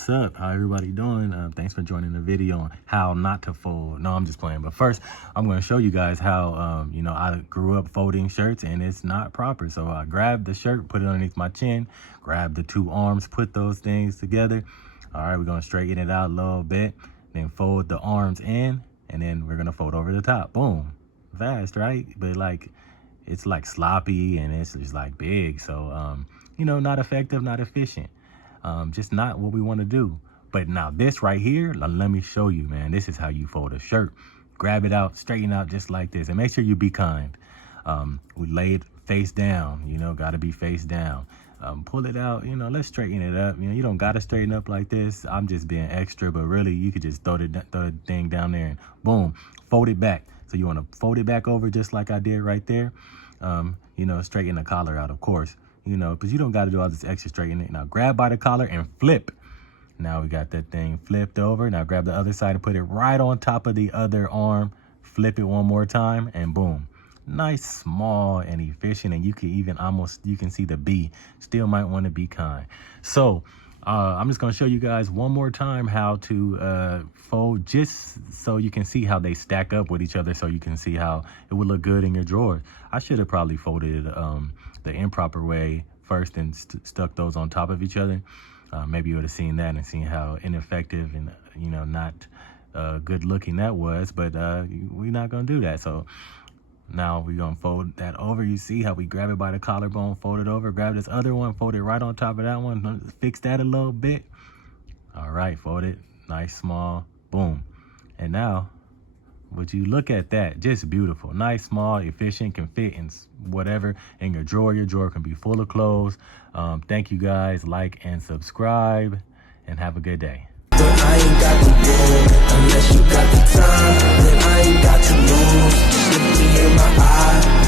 What's up? How everybody doing? Thanks for joining the video on how not to fold. No, I'm just playing. But first, I'm going to show you guys how, I grew up folding shirts and it's not proper. So I grabbed the shirt, put it underneath my chin, grab the two arms, put those things together. All right, we're going to straighten it out a little bit, then fold the arms in, and then we're going to fold over the top. Boom. Fast, right? But it's like sloppy and it's just like big. So, not effective, not efficient. Just not what we want to do. But now this right here, let me show you, man. This is how you fold a shirt. Grab it out, straighten out just like this, and make sure you be kind. We lay it face down, got to be face down. Pull it out, let's straighten it up. You don't got to straighten up like this. I'm just being extra, but really you could just throw the thing down there and boom, fold it back. So you want to fold it back over just like I did right there. Straighten the collar out, of course. Because you don't got to do all this extra straightening. Now grab by the collar and flip. Now we got that thing flipped over. Now grab the other side and put it right on top of the other arm. Flip it one more time and boom. Nice, small, and efficient. And you can even you can see the B. Still might want to be kind. So I'm just going to show you guys one more time how to fold, just so you can see how they stack up with each other, so you can see how it would look good in your drawers. I should have probably folded the improper way first and stuck those on top of each other. Maybe you would have seen that and seen how ineffective and not good looking that was, but we're not going to do that. So now we're going to fold that over. You see how we grab it by the collarbone, fold it over, grab this other one, fold it right on top of that one, fix that a little bit. All right, fold it, nice, small, boom. And now, would you look at that? Just beautiful, nice, small, efficient, can fit in whatever in your drawer. Your drawer can be full of clothes. Thank you guys, like and subscribe, and have a good day. But I ain't got the room unless you got the time. Then I ain't got to lose. Look me in my eye.